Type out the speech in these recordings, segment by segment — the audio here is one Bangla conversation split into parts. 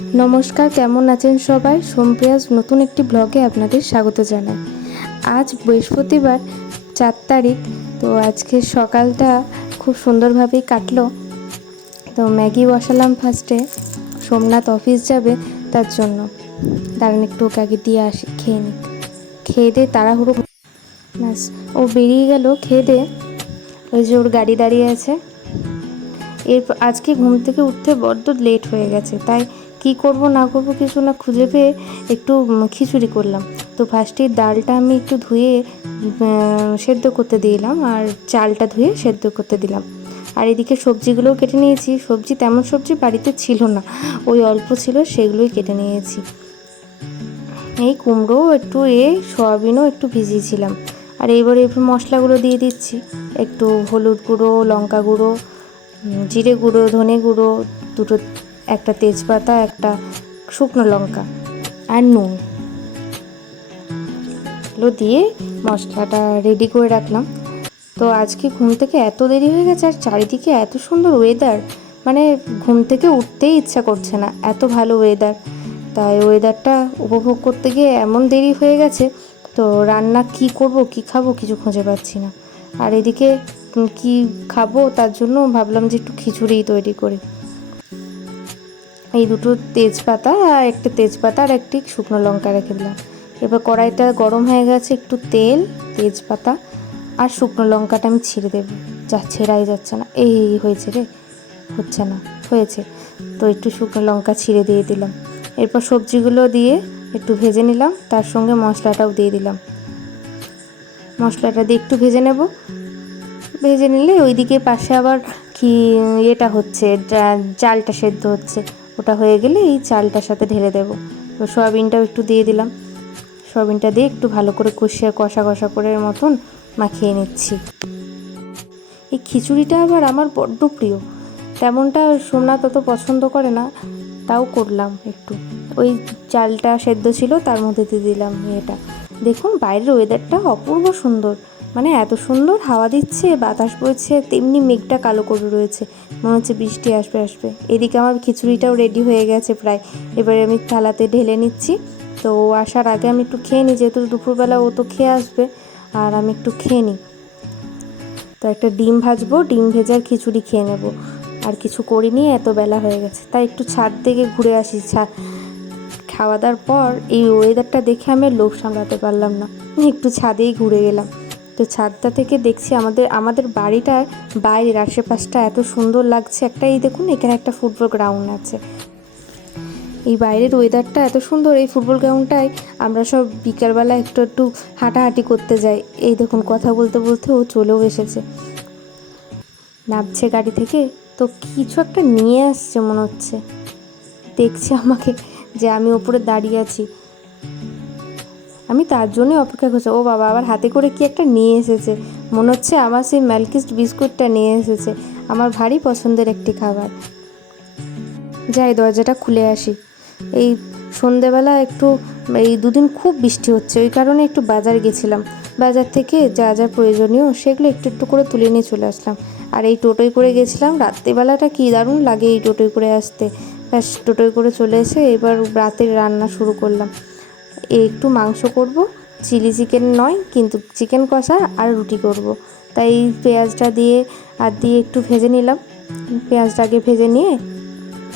নমস্কার, কেমন আছেন সবাই? সোমপ্রিয়াস নতুন একটি ব্লগে আপনাদের স্বাগত জানাই। আজ বৃহস্পতিবার 4 তারিখ। তো আজকে সকালটা খুব সুন্দরভাবেই কাটলো। তো ম্যাগি বসালাম ফার্স্টে, সোমনাথ অফিস যাবে তার জন্য। দাঁড়ান একটু ওকে আগে দিয়ে আসি, খেয়ে নিই। খেয়ে দিয়ে তাড়াহুড়ো ব্যাস ও বেরিয়ে গেল খেয়ে দিয়ে। ওই যে ওর গাড়ি দাঁড়িয়ে আছে। আজকে ঘুম থেকে উঠতে বড্ড লেট হয়ে গেছে, তাই কি করব না করব কিছু না খুঁজে পেয়ে একটু খিচুড়ি করলাম। তো ফার্স্টেই ডালটা আমি একটু ধুয়ে সেদ্ধ করতে দিলাম, আর চালটা ধুয়ে সেদ্ধ করতে দিলাম। আর এদিকে সবজিগুলোও কেটে নিয়েছি। তেমন সবজি বাড়িতে ছিল না, ওই অল্প ছিল, সেগুলোই কেটে নিয়েছি। এই কুমড়ো একটু সয়াবিনও একটু ভিজিয়েছিলাম। আর এবার মশলাগুলো দিয়ে দিচ্ছি। একটু হলুদ গুঁড়ো, লঙ্কা গুঁড়ো, জিরে গুঁড়ো, ধনে গুঁড়ো, একটা তেজপাতা, একটা শুকনো লঙ্কা আর নুন, এগুলো দিয়ে মশলাটা রেডি করে রাখলাম। তো আজকে ঘুম থেকে এত দেরি হয়ে গেছে, আর চারিদিকে এত সুন্দর ওয়েদার, মানে ঘুম থেকে উঠতেই ইচ্ছা করছে না, এত ভালো ওয়েদার। তাই ওয়েদারটা উপভোগ করতে গিয়ে এমন দেরি হয়ে গেছে। তো রান্না কি করব, কি খাবো, কিছু খুঁজে পাচ্ছি না। আর এদিকে কি খাবো, তার জন্য ভাবলাম যে একটু খিচুড়ি তৈরি করি। এই দুটো তেজপাতা, আর একটি শুকনো লঙ্কা রেখে দিলাম। এবার কড়াইটা গরম হয়ে গেছে, একটু তেল, তেজপাতা আর শুকনো লঙ্কাটা আমি ছিঁড়ে দেবো। ছেঁড়াই যাচ্ছে না, এই হয়েছে রে, হচ্ছে না, হয়েছে। তো একটু শুকনো লঙ্কা ছিঁড়ে দিয়ে দিলাম। এরপর সবজিগুলো দিয়ে একটু ভেজে নিলাম, তার সঙ্গে মশলাটাও দিয়ে দিলাম। মশলাটা দিয়ে একটু ভেজে নেব। ভেজে নিলে ওইদিকে পাশে আবার কি হচ্ছে, চালটা সেদ্ধ হচ্ছে। ওটা হয়ে গেলে এই চালটার সাথে ঢেলে দেবো। সয়াবিনটাও একটু দিয়ে দিলাম। সয়াবিনটা দিয়ে একটু ভালো করে কষা কষা করে মতন মাখিয়ে নিচ্ছি। এই খিচুড়িটা আবার আমার বড্ড প্রিয়। তেমনটা সোমনাথ অত পছন্দ করে না, তাও করলাম একটু। ওই চালটা সেদ্ধ ছিল, তার মধ্যে দিয়ে দিলাম এটা। দেখুন বাইরের ওয়েদারটা অপূর্ব সুন্দর, মানে এত সুন্দর হাওয়া দিচ্ছে, বাতাস বইছে, তেমনি মেঘটা কালো করে রয়েছে, মনে হচ্ছে বৃষ্টি আসবে আসবে। এদিকে আমার খিচুড়িটাও রেডি হয়ে গেছে প্রায়। এবারে আমি থালাতে ঢেলে নিচ্ছি। তো ও আসার আগে আমি একটু খেয়ে নিই, যেহেতু দুপুরবেলা ও তো খেয়ে আসবে, আর আমি একটু খেয়ে নিই। তো একটা ডিম ভাজবো, ডিম ভেজার খিচুড়ি খেয়ে নেব। আর কিছু করিনি, এত বেলা হয়ে গেছে, তাই একটু ছাদ থেকে ঘুরে আসি। খাওয়া দাওয়ার পর এই ওয়েদারটা দেখে আমি লোভ সামলাতে পারলাম না, একটু ছাদেই ঘুরে গেলাম। তো ছাদটা থেকে দেখছি আমাদের বাড়িটার বাইরের আশেপাশটা এত সুন্দর লাগছে। এই দেখুন, এখানে একটা ফুটবল গ্রাউন্ড আছে। এই বাইরের ওয়েদারটা এত সুন্দর, এই ফুটবল গ্রাউন্ডটায় আমরা সব বিকালবেলা একটু একটু হাঁটাহাঁটি করতে যাই। এই দেখুন, কথা বলতে বলতে ও চলেও এসেছে, নামছে গাড়ি থেকে। তো কিছু একটা নিয়ে আসছে মনে হচ্ছে, দেখছে আমাকে যে আমি ওপরে দাঁড়িয়ে আছি। আমি তার জন্যই অপেক্ষা করছি। ও বাবা, আবার হাতে করে কি একটা নিয়ে এসেছে, মনে হচ্ছে আমার সেই ম্যালকিস্ট বিস্কুটটা নিয়ে এসেছে, আমার ভারী পছন্দের একটি খাবার। যাই, দরজাটা খুলে আসি। এই সন্ধেবেলা একটু, এই দুদিন খুব বৃষ্টি হচ্ছে, ওই কারণে একটু বাজারে গেছিলাম। বাজার থেকে যা যা প্রয়োজনীয় সেগুলো একটু একটু করে তুলে নিয়ে চলে আসলাম। আর এই টোটোয় করে গেছিলাম। রাত্রিবেলাটা কী দারুণ লাগে এই টোটোয় করে আসতে। ব্যাস টোটোয় করে চলে এসে এবার রাতের রান্না শুরু করলাম। একটু মাংস করব, চিলি চিকেন নয় কিন্তু চিকেন কষা, আর রুটি করব। তাই পেঁয়াজটা দিয়ে একটু ভেজে নিলাম। পেঁয়াজটা আগে ভেজে নিয়ে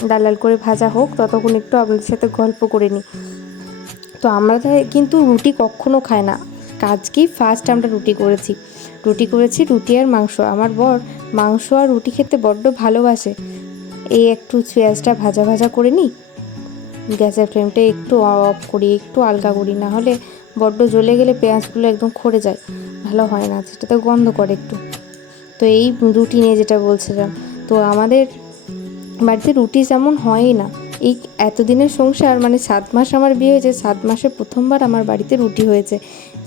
লাল লাল করে ভাজা হোক, ততক্ষণ একটু আপনাদের সাথে গল্প করে নিই। তো আমরা কিন্তু রুটি কখনো খাই না, আজকেই ফার্স্ট আমরা রুটি করেছি। রুটি আর মাংস। আমার বর মাংস আর রুটি খেতে বড্ড ভালোবাসে। এই একটু পেঁয়াজটা ভাজা ভাজা করে নিই, গ্যাসের ফ্লেমটা একটু অফ করি, একটু আলগা করি, না হলে বড্ড জ্বলে গেলে পেঁয়াজগুলো একদম খড়ে যায়, ভালো হয় না, সেটাতে গন্ধ করে একটু। তো এই রুটি নিয়ে যেটা বলছিলাম, তো আমাদের বাড়িতে রুটি যেমন হয়ই না। এই এতদিনের সংসার, মানে 7 মাস আমার বিয়ে হয়েছে, 7 মাসে প্রথমবার আমার বাড়িতে রুটি হয়েছে।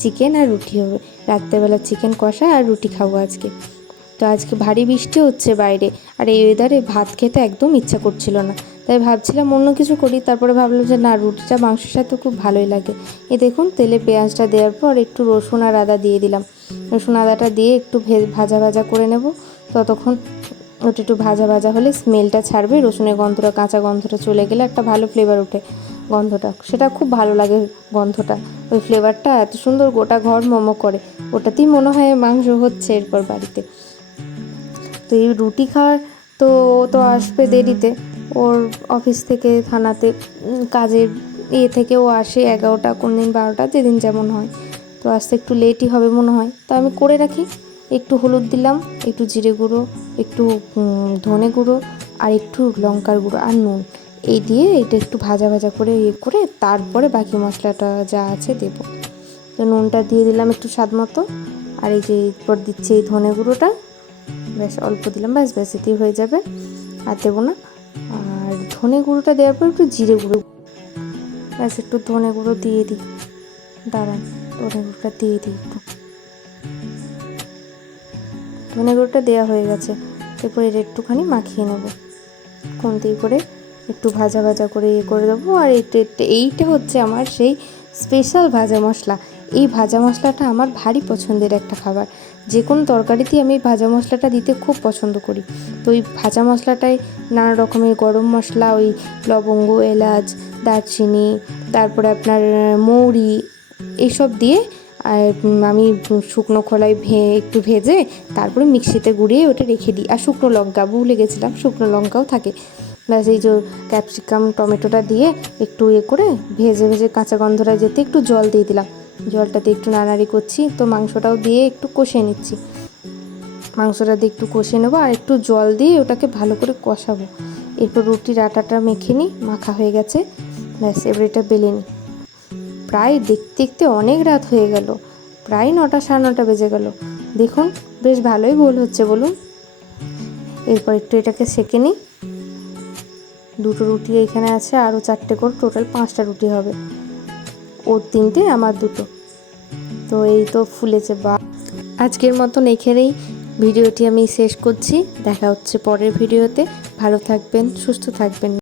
চিকেন আর রুটি হবে, রাত্রেবেলা চিকেন কষা আর রুটি খাবো আজকে। তো আজকে ভারী বৃষ্টি হচ্ছে বাইরে, আর এই ওয়েদারে ভাত খেতে একদম ইচ্ছা করছিল না, তাই ভাবছিলাম অন্য কিছু করি। তারপরে ভাবলাম যে না, রুটিটা মাংসের সাথে খুব ভালোই লাগে। এই দেখুন, তেলে পেঁয়াজটা দেওয়ার পর একটু রসুন আর আদা দিয়ে দিলাম। রসুন আদাটা দিয়ে একটু ভাজা ভাজা করে নেব। ততক্ষণ ওটা একটু ভাজা ভাজা হলে স্মেলটা ছাড়বে, রসুনের গন্ধটা, কাঁচা গন্ধটা চলে গেলে একটা ভালো ফ্লেভার ওঠে গন্ধটা, সেটা খুব ভালো লাগে গন্ধটা। ওই ফ্লেভারটা এত সুন্দর গোটা ঘর মোমো করে, ওটাতেই মনে হয় মাংস হচ্ছে এরপর বাড়িতে। তো এই রুটি খাওয়ার তো ও তো আসবে দেরিতে, ওর অফিস থেকে থানাতে কাজের থেকে ও আসে 11টা, কোন দিন 12টা, যেদিন যেমন হয়। তো আসতে একটু লেটই হবে মনে হয়, তো আমি করে রাখি। একটু হলুদ দিলাম, একটু জিরে গুঁড়ো, একটু ধনে গুঁড়ো, আর একটু লঙ্কার গুঁড়ো আর নুন, এই দিয়ে এটা একটু ভাজা ভাজা করে করে তারপরে বাকি মশলাটা যা আছে দেবো। তো নুনটা দিয়ে দিলাম একটু স্বাদ মতো, আর এই যে এরপর দিচ্ছি এই ধনে গুঁড়োটা, ব্যাস অল্প দিলাম, ব্যাস ব্যাস এতেই হয়ে যাবে, আর দেবো না। আর ধনে গুঁড়োটা দেওয়ার পর একটু জিরে গুঁড়ো, ব্যাস একটু ধনে গুঁড়ো দিয়ে দিই, দাঁড়ান, ধনে গুঁড়োটা দিয়ে দিই একটু। ধনে গুঁড়োটা দেওয়া হয়ে গেছে, এরপর এর একটুখানি মাখিয়ে নেব, খুন্তি করে একটু ভাজা ভাজা করে করে দেবো। আর এইটা হচ্ছে আমার সেই স্পেশাল ভাজা মশলা। এই ভাজা মশলাটা আমার ভারী পছন্দের একটা খাবার, যে কোনো তরকারিতেই আমি ভাজা মশলাটা দিতে খুব পছন্দ করি। তো ওই ভাজা মশলাটায় নানা রকমের গরম মশলা, ওই লবঙ্গ, এলাচ, দারচিনি, তারপরে আপনার মৌরি, এইসব দিয়ে আর আমি শুকনো খোলায় একটু ভেজে তারপরে মিক্সিতে গুঁড়িয়ে ওটা রেখে দিই। আর শুকনো লঙ্কা, ভুলে গেছিলাম, শুকনো লঙ্কাও থাকে। ব্যাস এই যে ক্যাপসিকাম টমেটোটা দিয়ে একটু করে ভেজে ভেজে কাঁচা গন্ধটা যেতে একটু জল দিয়ে দিলাম, জলটাতে একটু নাড়াড়ি করছি, তো মাংসটাও দিয়ে একটু কষিয়ে নিচ্ছি। মাংসটা দিয়ে একটু কষিয়ে নেবো আর একটু জল দিয়ে ওটাকে ভালো করে কষাবো। এরপর রুটির আটাটা মেখে নিই, মাখা হয়ে গেছে, ব্যাস এবার এটা বেলে নিই। প্রায় দেখতে দেখতে অনেক রাত হয়ে গেল, প্রায় 9টা 9:30 বেজে গেল। দেখুন বেশ ভালোই গোল হচ্ছে বলুন। এরপর একটু এটাকে সেঁকে নিই। 2টো রুটি এখানে আছে, আরও 4টে করে টোটাল 5টা রুটি হবে, ওর 3টে আমার 2টো। তো এই তো ফুলেছে। বা আজকের মতন এখানেই ভিডিওটি আমি শেষ করছি, দেখা হচ্ছে পরের ভিডিওতে। ভালো থাকবেন, সুস্থ থাকবেন।